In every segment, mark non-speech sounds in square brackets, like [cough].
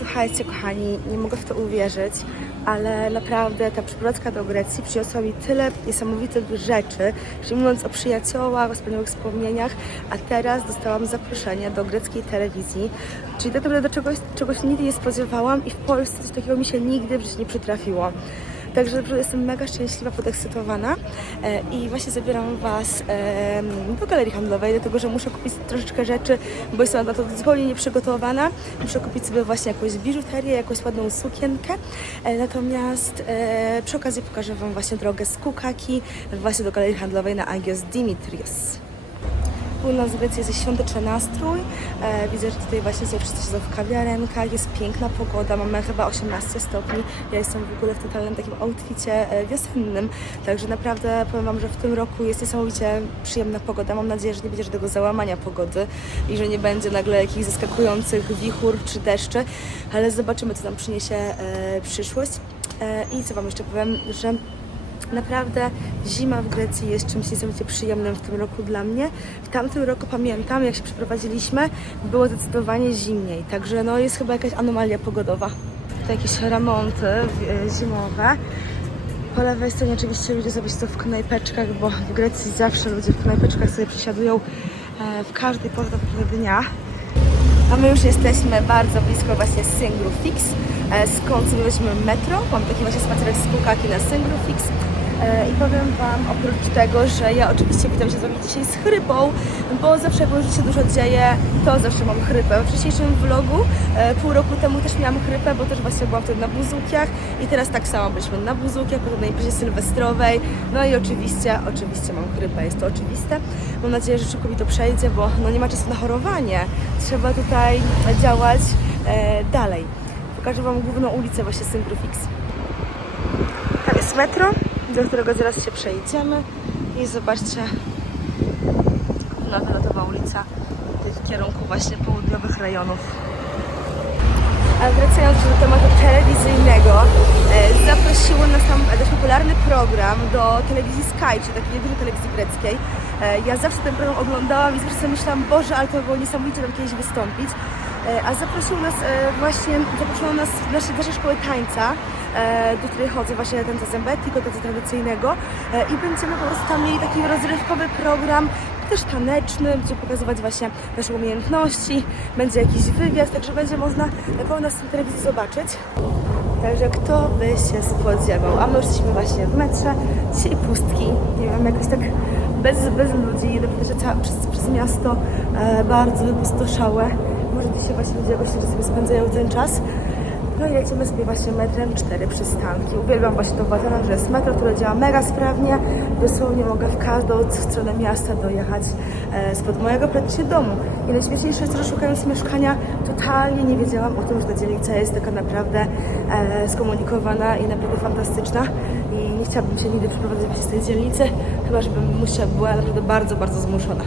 Słuchajcie, kochani, nie mogę w to uwierzyć, ale naprawdę ta przeprowadzka do Grecji przyniosła mi tyle niesamowitych rzeczy, że mówiąc o przyjaciołach, o wspaniałych wspomnieniach, a teraz dostałam zaproszenie do greckiej telewizji, czyli tak naprawdę do czegoś, czegoś nigdy nie spodziewałam i w Polsce coś takiego mi się nigdy w życiu nie przytrafiło. Także naprawdę jestem mega szczęśliwa, podekscytowana e, i właśnie zabieram Was e, do galerii handlowej, dlatego że muszę kupić troszeczkę rzeczy, bo jestem na to zupełnie nieprzygotowana. Muszę kupić sobie właśnie jakąś biżuterię, jakąś ładną sukienkę. E, natomiast przy okazji pokażę Wam właśnie drogę z Kukaki właśnie do galerii handlowej na Agios Dimitrios. U nas w Grecji jest świąteczny nastrój. E, widzę, że tutaj właśnie sobie wszyscy siedzą w kawiarenkach, jest piękna pogoda, mamy chyba 18 stopni. Ja jestem w ogóle w totalnym takim outficie e, wiosennym, także naprawdę powiem Wam, że w tym roku jest niesamowicie przyjemna pogoda. Mam nadzieję, że nie będzie żadnego załamania pogody i że nie będzie nagle jakichś zaskakujących wichur czy deszczy, ale zobaczymy, co nam przyniesie e, przyszłość. E, I co Wam jeszcze powiem, że Naprawdę zima w Grecji jest czymś niesamowicie przyjemnym w tym roku dla mnie. W tamtym roku pamiętam, jak się przeprowadziliśmy, było zdecydowanie zimniej, także no jest chyba jakaś anomalia pogodowa. Tutaj jakieś remonty e, zimowe. Po lewej stronie oczywiście ludzie sobie siedzą w knajpeczkach, bo w Grecji zawsze ludzie w knajpeczkach sobie przysiadują e, w każdej porze dnia. A my już jesteśmy bardzo blisko właśnie Singru Fix, e, skąd weźmiemy metro. Mam taki właśnie spacerek z Kukaki na Singru Fix. E, I powiem Wam oprócz tego, że ja oczywiście witam się z Wami dzisiaj z chrypą, bo zawsze jak życiu dużo dzieje, to zawsze mam chrypę. W wcześniejszym vlogu e, pół roku temu też miałam chrypę, bo też właśnie byłam wtedy na buzukiach i teraz tak samo byliśmy na buzukiach, potem na imprezie sylwestrowej, no i oczywiście, oczywiście mam chrypę, jest to oczywiste. Mam nadzieję, że szybko mi to przejdzie, bo no nie ma czasu na chorowanie. Trzeba tutaj działać e, dalej. Pokażę Wam główną ulicę właśnie Synkrofix. Tam jest metro, do którego zaraz się przejdziemy i zobaczcie na wylatowa ulica w kierunku właśnie południowych rejonów. A wracając do tematu telewizyjnego, e, zaprosiło nas tam dość popularny program do telewizji Sky, czyli takiej niedużej telewizji greckiej. E, ja zawsze ten program oglądałam i zawsze myślałam, Boże, ale to by było niesamowicie tam kiedyś wystąpić. E, a zaprosił nas właśnie, zaproszono nas do naszej, naszej szkoły tańca, do której chodzę właśnie tańca zembetiko, tańca tradycyjnego e, i będziemy po prostu tam mieli taki rozrywkowy program, też taneczny, będzie pokazywać właśnie nasze umiejętności, będzie jakiś wywiad, także będzie można na nas w telewizji zobaczyć. Także kto by się spodziewał, a my już jesteśmy właśnie w metrze, dzisiaj pustki, nie wiem, jakoś tak bez, bez ludzi, jedę przez, przez miasto e, bardzo wypustoszałe. Może dzisiaj właśnie ludzie jakoś sobie spędzają ten czas. No i lecimy sobie właśnie metrem cztery przystanki. Uwielbiam właśnie tą Watanę, że jest metro, które działa mega sprawnie. Dosłownie mogę w każdą stronę miasta dojechać e, spod mojego praktycznie domu. I najśmieszniejsze jest to, że szukając mieszkania totalnie nie wiedziałam o tym, że ta dzielnica jest taka naprawdę e, skomunikowana i naprawdę fantastyczna. I nie chciałabym się nigdy przeprowadzać właśnie z tej dzielnicy, chyba żebym musiała, była naprawdę bardzo, bardzo zmuszona.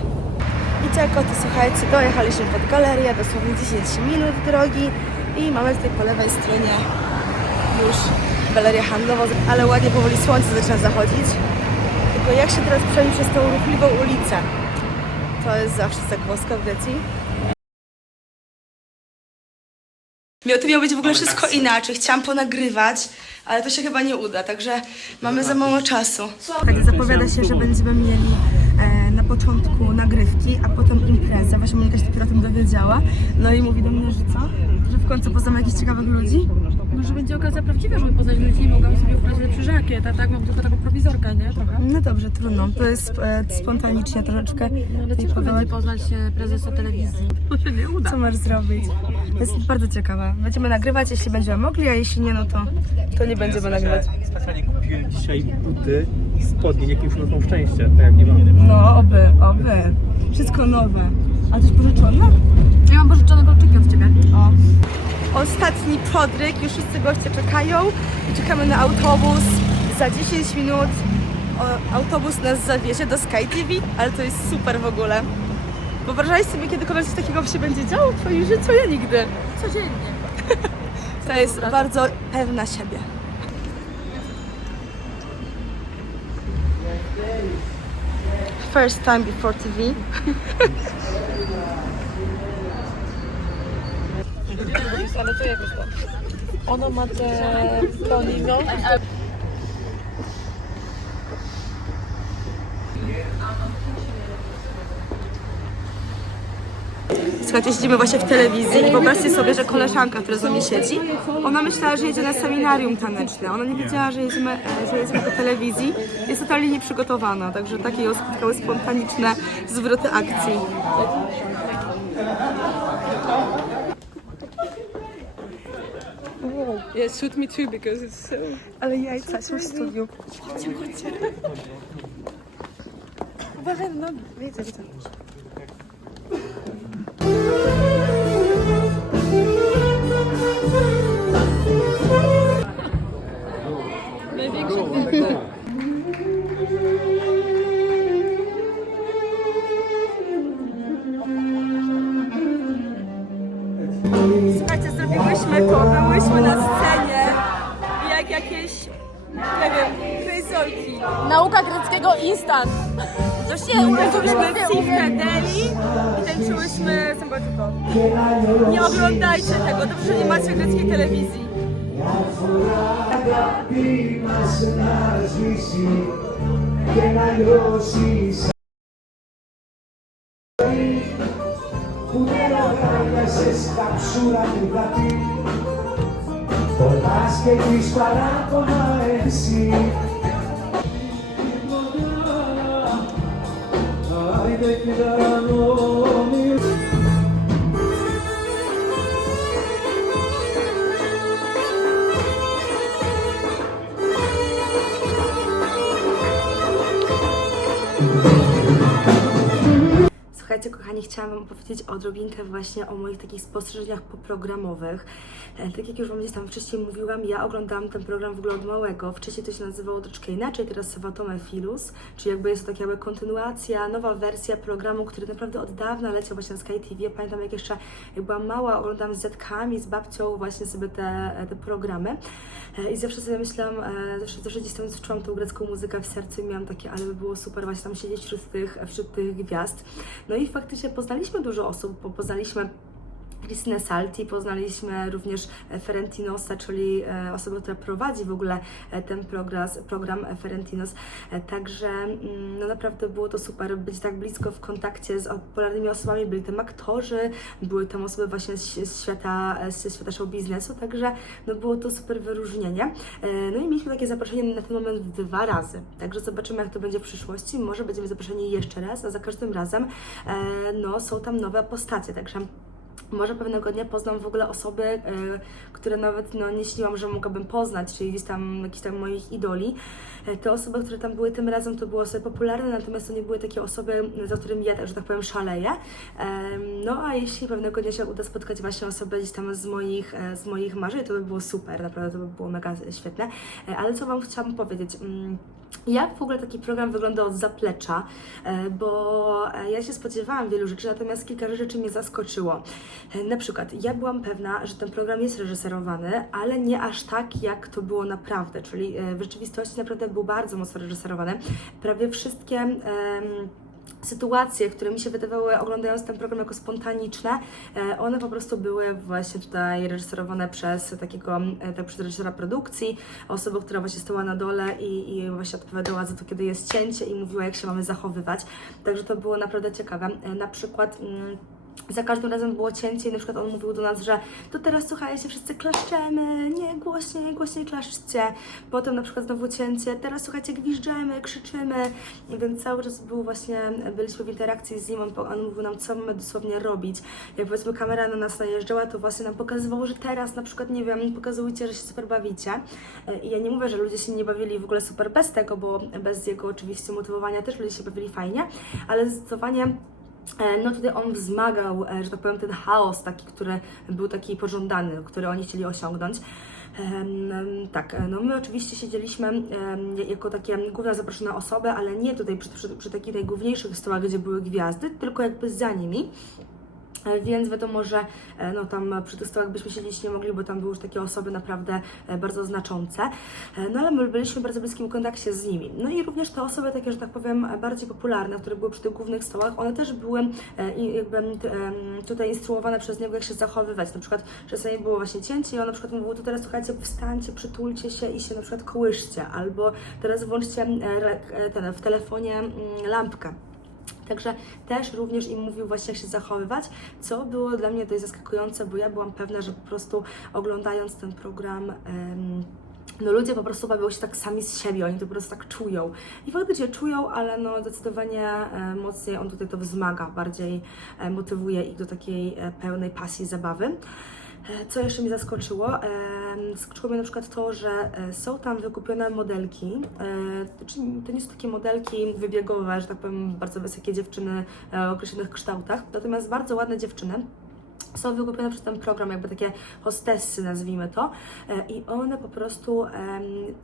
I tak oto słuchajcie, dojechaliśmy pod galerię, dosłownie 10 minut drogi i mamy tutaj po lewej stronie już galerię handlową, ale ładnie powoli słońce zaczyna zachodzić. Tylko jak się teraz przejść przez tą ruchliwą ulicę? To jest zawsze zagwozdka w Grecji. Miało, to miało być w ogóle wszystko inaczej. Chciałam ponagrywać, ale to się chyba nie uda, także mamy za mało czasu. Tak, zapowiada się, że będziemy mieli e, na początku nagrywki, a potem imprezę. Właśnie Monika się dopiero o tym dowiedziała. No i mówi do mnie, że co? Że w końcu poznamy jakichś ciekawych ludzi? Może będzie okazja prawdziwa, żeby poznać ludzi i mogłam sobie ubrać lepszy żakiet, a tak mam tylko taką prowizorkę, nie? Trochę. No dobrze, trudno. To jest e, spontanicznie troszeczkę. No ale I ciężko powiem, będzie poznać e, prezesa telewizji. [laughs] To się nie uda. co masz zrobić. Jest bardzo ciekawa. Będziemy nagrywać, jeśli będziemy mogli, a jeśli nie, no to, to nie będziemy nagrywać. Specjalnie kupiłem dzisiaj buty i spodnie, jakie przynoszą szczęście, tak jak nie mam. No, oby, oby. Wszystko nowe. A coś pożyczone? Ja mam pożyczone kolczyki od ciebie. O. Ostatni podryk, już wszyscy goście czekają i czekamy na autobus. Za 10 minut o, autobus nas zawiezie do Sky TV, ale to jest super w ogóle. Wyobrażałeś sobie kiedykolwiek coś takiego się będzie działo w twoim życiu? Ja nigdy. Codziennie. [laughs] To jest bardzo pewna siebie. First time before TV. Ale to? Ono ma te. Słuchajcie, siedzimy właśnie w telewizji i wyobraźcie sobie, że koleżanka, która z nami siedzi, ona myślała, że jedzie na seminarium taneczne. Ona nie wiedziała, że jedziemy, że jedziemy do telewizji. Jest totalnie nieprzygotowana, także takie ją spotkały spontaniczne zwroty akcji. Yeah, shoot me too because it's so... Ale jajca są w studiu. Chodźcie, chodźcie. Uważaj na nogi. Widzę, jakieś, nie wiem, kryzolki. Nauka greckiego instant. Właśnie urodziłyśmy Cifredeli i tańczyłyśmy Sambatyko. Nie oglądajcie tego, dobrze, że nie macie greckiej telewizji. αγάπη μας να σβήσει και να λιώσει σαν που δεν αγάλιασες καψούρα του γατί Πονάς και έχεις παράπονα εσύ. Άιντε κυράνο Słuchajcie, kochani, chciałam Wam opowiedzieć odrobinkę właśnie o moich takich spostrzeżeniach poprogramowych. E, Tak jak już Wam gdzieś tam wcześniej mówiłam, ja oglądałam ten program w ogóle od małego. Wcześniej to się nazywało troszeczkę inaczej, teraz Savatome Filus, czyli jakby jest to taka jakby kontynuacja, nowa wersja programu, który naprawdę od dawna leciał właśnie na Sky TV. Pamiętam, jak jeszcze jak byłam mała, oglądałam z dziadkami, z babcią właśnie sobie te, te programy. E, I zawsze sobie myślałam, e, zawsze, zawsze gdzieś tam czułam tą grecką muzykę w sercu i miałam takie, ale by było super właśnie tam siedzieć wśród tych, wśród tych gwiazd. No i faktycznie poznaliśmy dużo osób, bo poznaliśmy Christine Salti, poznaliśmy również Ferentinosa, czyli e, osobę, która prowadzi w ogóle e, ten program, program Ferentinos. E, Także mm, no naprawdę było to super być tak blisko w kontakcie z popularnymi osobami. Byli tam aktorzy, były tam osoby właśnie z, z świata, z świata show biznesu, także no było to super wyróżnienie. No i mieliśmy takie zaproszenie na ten moment dwa razy. Także zobaczymy, jak to będzie w przyszłości. Może będziemy zaproszeni jeszcze raz, a za każdym razem no, są tam nowe postacie. Także może pewnego dnia poznam w ogóle osoby, e, które nawet no, nie śniłam, że mogłabym poznać, czyli gdzieś tam jakichś tam moich idoli. E, Te osoby, które tam były tym razem, to były osoby popularne, natomiast to nie były takie osoby, za którymi ja, że tak powiem, szaleję. Em, No a jeśli pewnego dnia się uda spotkać właśnie osoby gdzieś tam z moich, e, z moich marzeń, to by było super, naprawdę to by było mega świetne. E, Ale co Wam chciałam powiedzieć? Jak w ogóle taki program wygląda od zaplecza, E, bo e, ja się spodziewałam wielu rzeczy, natomiast kilka rzeczy mnie zaskoczyło. E, Na przykład, ja byłam pewna, że ten program jest reżyserowany, ale nie aż tak, jak to było naprawdę, czyli w rzeczywistości naprawdę był bardzo mocno reżyserowany. Prawie wszystkie. em, sytuacje, które mi się wydawały oglądając ten program jako spontaniczne, e, one po prostu były właśnie tutaj reżyserowane przez takiego, e, tak, przez reżysera produkcji, osobę, która właśnie stała na dole i, i właśnie odpowiadała za to, kiedy jest cięcie i mówiła, jak się mamy zachowywać. Także to było naprawdę ciekawe. E, Na przykład mm, za każdym razem było cięcie i na przykład on mówił do nas, że to teraz słuchajcie, wszyscy klaszczemy, nie głośniej, głośniej klaszczcie. Potem na przykład znowu cięcie, teraz słuchajcie, gwiżdżemy, krzyczymy, więc cały czas był właśnie, byliśmy w interakcji z nim, on, on mówił nam, co mamy dosłownie robić. Jak powiedzmy kamera na nas najeżdżała, to właśnie nam pokazywało, że teraz na przykład, nie wiem, pokazujcie, że się super bawicie. I ja nie mówię, że ludzie się nie bawili w ogóle super bez tego, bo bez jego oczywiście motywowania też ludzie się bawili fajnie, ale zdecydowanie no tutaj on wzmagał, e, że tak powiem, ten chaos taki, który był taki pożądany, który oni chcieli osiągnąć. Tak, e, no my oczywiście siedzieliśmy jako takie główne zaproszone osoby, ale nie tutaj przy, przy, przy takich najgłówniejszych stołach, gdzie były gwiazdy, tylko jakby za nimi. E, Więc wiadomo, że e, no tam przy tych stołach byśmy siedzieć nie mogli, bo tam były już takie osoby naprawdę e, bardzo znaczące. No ale my byliśmy w bardzo bliskim kontakcie z nimi. No i również te osoby takie, że tak powiem, bardziej popularne, które były przy tych głównych stołach, one też były jakby tutaj instruowane przez niego, jak się zachowywać. Na przykład czasami było właśnie cięcie i on na przykład mówił, to teraz słuchajcie, wstańcie, przytulcie się i się na przykład kołyszcie, albo teraz włączcie w telefonie mm, lampkę. Także też również im mówił właśnie, jak się zachowywać, co było dla mnie dość zaskakujące, bo ja byłam pewna, że po prostu oglądając ten program. no ludzie po prostu bawią się tak sami z siebie, oni to po prostu tak czują. I faktycznie czują, ale no zdecydowanie e, mocniej on tutaj to wzmaga, bardziej e, motywuje ich do takiej e, pełnej pasji zabawy. Co jeszcze mnie zaskoczyło? Zaskoczyło mnie na przykład to, że e, są tam wykupione modelki. e, to nie są takie modelki wybiegowe, że tak powiem, bardzo wysokie dziewczyny e, o określonych kształtach, natomiast bardzo ładne dziewczyny. Są wykupione przez ten program, jakby takie hostessy, nazwijmy to, e, i one po prostu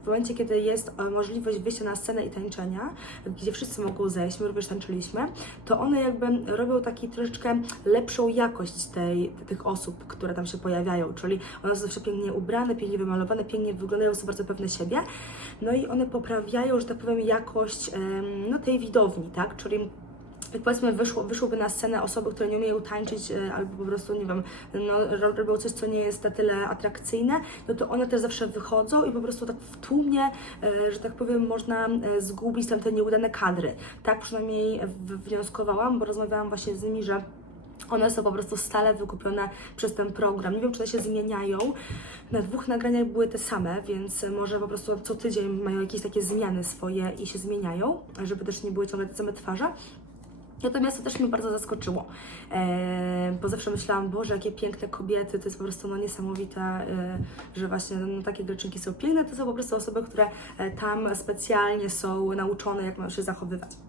w momencie, kiedy jest e, możliwość wyjścia na scenę i tańczenia, gdzie wszyscy mogą zejść, my również tańczyliśmy, to one jakby robią taki troszeczkę lepszą jakość tej, tych osób, które tam się pojawiają, czyli one są zawsze pięknie ubrane, pięknie wymalowane, pięknie wyglądają, są bardzo pewne siebie, no i one poprawiają, że tak powiem, jakość no, tej widowni, tak, czyli powiedzmy wyszło, wyszłyby na scenę osoby, które nie umieją tańczyć e, albo po prostu, nie wiem, no, ro- robią coś, co nie jest na tyle atrakcyjne, no to one też zawsze wychodzą i po prostu tak w tłumie, e, że tak powiem, można e, zgubić tam te nieudane kadry. Tak przynajmniej wnioskowałam, bo rozmawiałam właśnie z nimi, że one są po prostu stale wykupione przez ten program. Nie wiem, czy one się zmieniają. Na dwóch nagraniach były te same, więc może po prostu co tydzień mają jakieś takie zmiany swoje i się zmieniają, żeby też nie były ciągle te same twarze. Natomiast to też mnie bardzo zaskoczyło, e, bo zawsze myślałam, Boże, jakie piękne kobiety, to jest po prostu no, niesamowite, e, że właśnie no, takie greczynki są piękne, to są po prostu osoby, które e, tam specjalnie są nauczone, jak mają się zachowywać.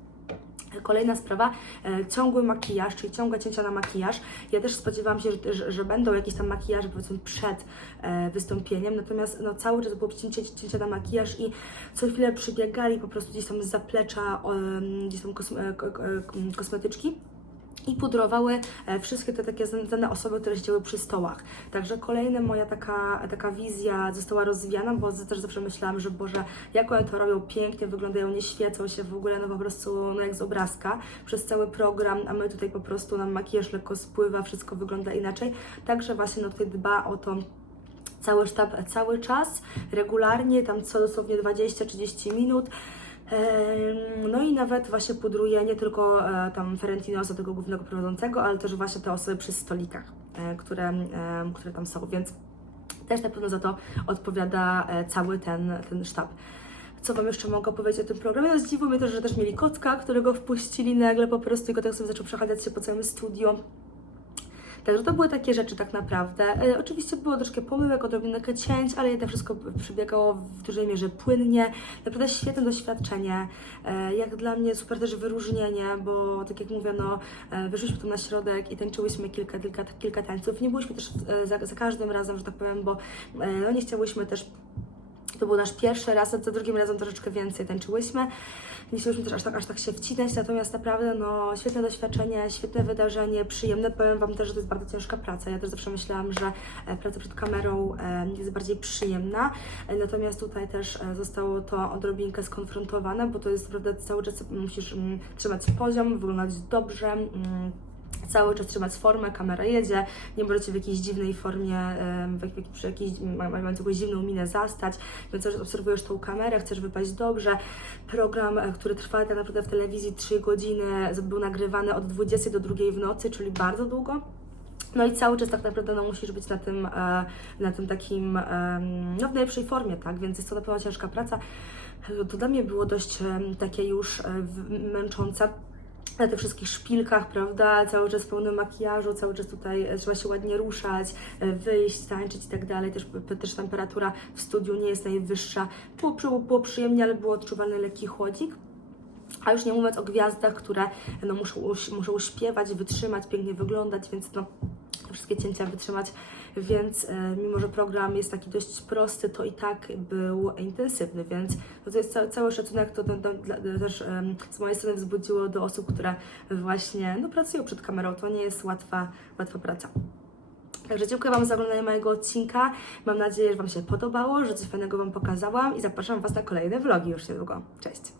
Kolejna sprawa, e, ciągły makijaż, czyli ciągłe cięcia na makijaż. Ja też spodziewałam się, że, że, że będą jakieś tam makijaże powiedzmy przed e, wystąpieniem, natomiast no, cały czas było cięcie, cięcie na makijaż i co chwilę przybiegali po prostu gdzieś tam z zaplecza gdzieś tam kosme, ko- e, kosmetyczki i pudrowały e, wszystkie te takie znane osoby, które siedziały przy stołach. Także kolejna moja taka, taka wizja została rozwijana, bo też zawsze myślałam, że Boże, jak one to robią pięknie, wyglądają, nie świecą się w ogóle, no po prostu no jak z obrazka przez cały program, a my tutaj po prostu nam makijaż lekko spływa, wszystko wygląda inaczej. Także właśnie no tutaj dba o to cały sztab cały czas, regularnie, tam co dosłownie 20-30 minut. No i nawet właśnie pudruje nie tylko e, tam Ferentinosa, tego głównego prowadzącego, ale też właśnie te osoby przy stolikach, e, które, które tam są, więc też na pewno za to odpowiada e, cały ten, ten sztab. Co Wam jeszcze mogę powiedzieć o tym programie? No zdziwiło mnie też, że też mieli kotka, którego wpuścili nagle po prostu i kotek sobie zaczął przechadzać się po całym studio. Także to były takie rzeczy tak naprawdę. E, oczywiście było troszkę pomyłek, odrobinkę cięć, ale jednak wszystko przebiegało w dużej mierze płynnie. Naprawdę świetne doświadczenie. E, jak dla mnie super też wyróżnienie, bo tak jak mówię, no e, wyszliśmy tu na środek i tańczyłyśmy kilka, kilka, kilka tańców. Nie byliśmy też za, za każdym razem, że tak powiem, bo no nie chciałyśmy też to był nasz pierwszy raz, a za drugim razem troszeczkę więcej tańczyłyśmy. Nie chciałyśmy też aż tak, aż tak się wcinać, natomiast naprawdę no, świetne doświadczenie, świetne wydarzenie, przyjemne. Powiem Wam też, że to jest bardzo ciężka praca. Ja też zawsze myślałam, że e, praca przed kamerą e, jest bardziej przyjemna, e, natomiast tutaj też zostało to odrobinkę skonfrontowane, bo to jest naprawdę cały czas musisz mm, trzymać poziom, wyglądać dobrze. Cały czas trzymać formę, kamera jedzie, nie możecie w jakiejś dziwnej formie, w, przy jakiejś, ma- mając jakąś dziwną minę zastać, więc też obserwujesz tą kamerę, chcesz wypaść dobrze. Program, e, który trwa tak naprawdę w telewizji 3 godziny, był nagrywany od 20 do 2 w nocy, czyli bardzo długo. No i cały czas tak naprawdę no, musisz być na tym, e, na tym takim, no w najlepszej formie, tak, więc jest to na pewno ciężka praca. To dla mnie było dość takie już e, męczące na tych wszystkich szpilkach, prawda, cały czas pełny makijażu, cały czas tutaj e, trzeba się ładnie ruszać, e, wyjść, tańczyć i tak dalej, też, też temperatura w studiu nie jest najwyższa, było, było, było przyjemnie, ale było odczuwalny lekki chłodzik. A już nie mówiąc o gwiazdach, które no, muszą, muszą śpiewać, wytrzymać, pięknie wyglądać, więc no, wszystkie cięcia wytrzymać, więc e, mimo, że program jest taki dość prosty, to i tak był intensywny, więc to jest cały, cały szacunek, to, to, też z mojej strony wzbudziło do osób, które właśnie no, pracują przed kamerą. To nie jest łatwa, łatwa praca. Także dziękuję Wam za oglądanie mojego odcinka. Mam nadzieję, że Wam się podobało, że coś fajnego Wam pokazałam i zapraszam Was na kolejne vlogi już niedługo. Cześć!